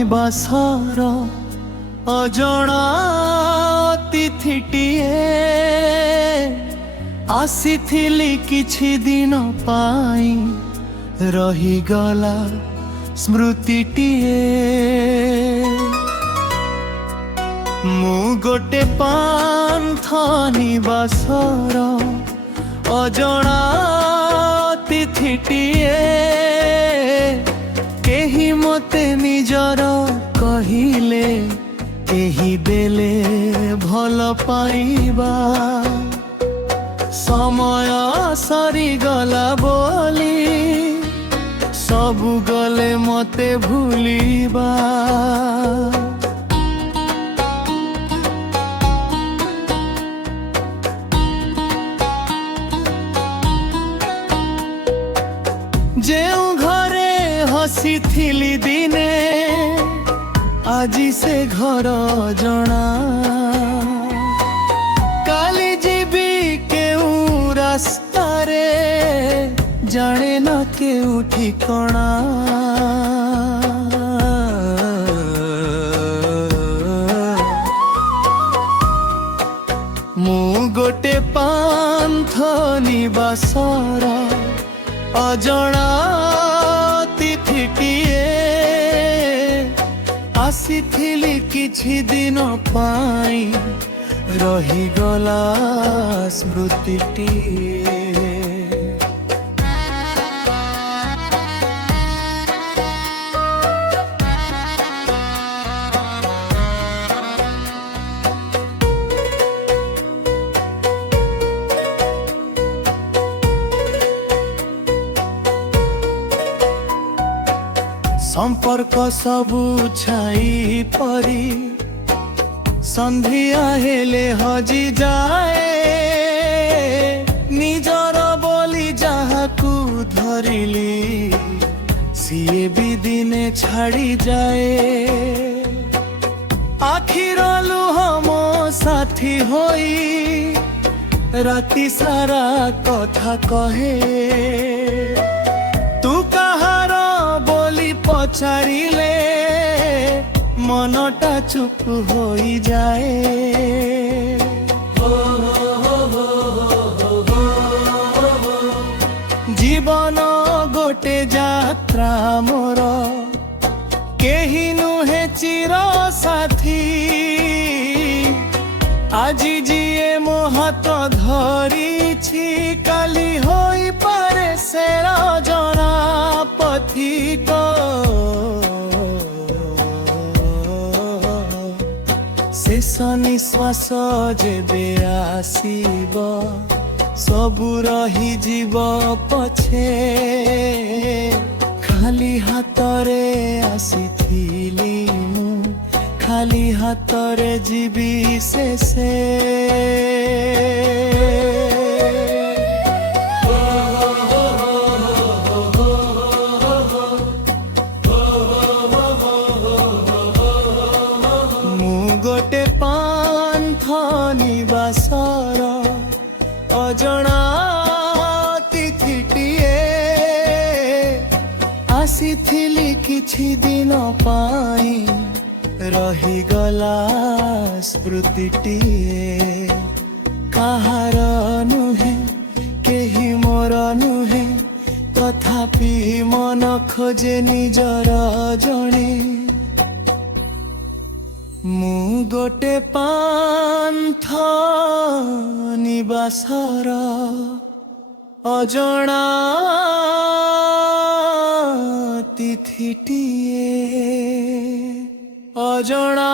ନିବାସର ଅଜଣା ତିଥିଟିଏ ଆସିଥିଲି କିଛି ଦିନ ପାଇଁ ରହିଗଲା ସ୍ମୃତିଟିଏ ମୁଁ ଗୋଟେ ପାନ୍ଥ ନିବାସର ଅଜଣା ତିଥିଟିଏ କେହି ମୋତେ ନିଜର କହିଲେ କେହି ଦେଲେ ଭଲ ପାଇବା ସମୟ ସରିଗଲା ବୋଲି ସବୁ ଗଲେ ମୋତେ ଭୁଲିବା ଯେଉଁ ଘରେ ହସିଥିଲି ଦିନେ ଆଜି ସେ ଘର ଜଣା କାଲି ଯିବି କେଉଁ ରାସ୍ତାରେ ଜାଣେ ନା କେଉଁ ଠିକଣା ମୁଁ ଗୋଟେ ପାନ୍ଥ ନିବାସର ଅଜଣା ତିଥିଟିଏ ଆସିଥିଲି କିଛି ଦିନ ପାଇଁ ରହିଗଲା ସ୍ମୃତିଟିଏ ସମ୍ପର୍କ ସବୁ ଛାଇ ପରି ସନ୍ଧ୍ୟା ହେଲେ ହଜିଯାଏ ନିଜର ବୋଲି ଯାହାକୁ ଧରିଲି ସିଏ ବି ଦିନେ ଛାଡ଼ିଯାଏ ଆଖିର ଲୁହ ମୋ ସାଥୀ ହୋଇ ରାତି ସାରା କଥା କହେ ତୁ କାହାର ବୋଲି ପଚାରିଲେ ମନଟା ଚୁପ ହୋଇଯାଏ ଜୀବନ ଗୋଟେ ଯାତ୍ରା ମୋର କେହି ନୁହେଁ ଚିର ସାଥୀ ଆଜି ଯିଏ ମୋ ହାତ ଧରିଛି କାଲି ହୋଇପାରେ ସେ ଜଣା ପଥିକ ଶେଷ ନିଶ୍ୱାସ ଯେବେ ଆସିବ ସବୁ ରହିଯିବ ପଛେ ଖାଲି ହାତରେ ଆସିଥିଲି ମୁଁ ଖାଲି ହାତରେ ଯିବି ଶେଷେ ଗୋଟେ ପାନ୍ଥ ନିବାସର ଅଜଣା ତିଥିଟିଏ ଆସିଥିଲି କିଛି ଦିନ ପାଇଁ ରହିଗଲା ସ୍ମୃତିଟିଏ କାହାର ନୁହେଁ କେହି ମୋର ନୁହେଁ ତଥାପି ମନ ଖୋଜେ ନିଜର ଜଣେ ମୁଁ ଗୋଟେ ପାନ୍ଥ ନିବାସର ଅଜଣା ତିଥିଟିଏ ଅଜଣା